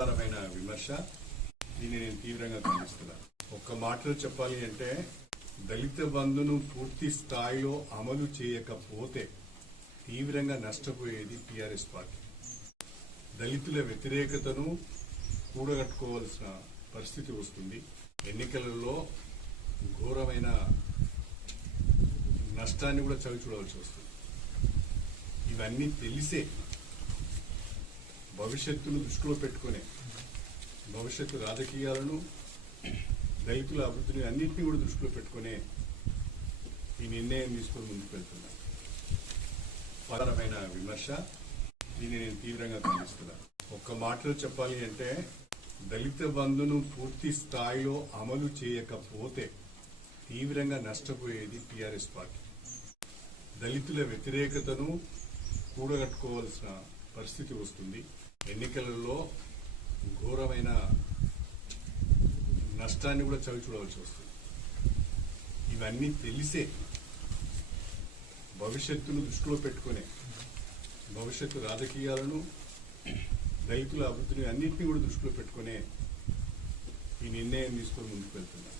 విస్తారమైన విమర్శ దీన్ని నేను తీవ్రంగా ఖండిస్తున్నా. ఒక్క మాటలో చెప్పాలి అంటే దళిత బంధును పూర్తి స్థాయిలో అమలు చేయకపోతే తీవ్రంగా నష్టపోయేది టీఆర్ఎస్ పార్టీ. దళితుల వ్యతిరేకతను కూడగట్టుకోవాల్సిన పరిస్థితి వస్తుంది. ఎన్నికలలో ఘోరమైన నష్టాన్ని కూడా చవి చూడవలసి వస్తుంది. ఇవన్నీ తెలిసే భవిష్యత్తును దృష్టిలో పెట్టుకునే భవిష్యత్తు రాజకీయాలను దళితుల అభివృద్ధిని అన్నింటినీ కూడా దృష్టిలో పెట్టుకునే ఈ నిర్ణయం తీసుకొని ముందుకు వెళ్తున్నా. పరమైన విమర్శ. దీన్ని నేను తీవ్రంగా ఖండిస్తున్నా. ఒక్క మాటలో చెప్పాలి అంటే దళిత బంధును పూర్తి స్థాయిలో అమలు చేయకపోతే తీవ్రంగా నష్టపోయేది టీఆర్ఎస్ పార్టీ. దళితుల వ్యతిరేకతను కూడగట్టుకోవాల్సిన పరిస్థితి వస్తుంది. ఎన్నికలలో ఘోరమైన నష్టాన్ని కూడా చవి చూడవలసి వస్తుంది. ఇవన్నీ తెలిసే భవిష్యత్తును దృష్టిలో పెట్టుకునే భవిష్యత్తు రాజకీయాలను రైతుల అభివృద్ధిని అన్నింటినీ కూడా దృష్టిలో పెట్టుకునే ఈ నిర్ణయం తీసుకొని ముందుకు వెళ్తున్నారు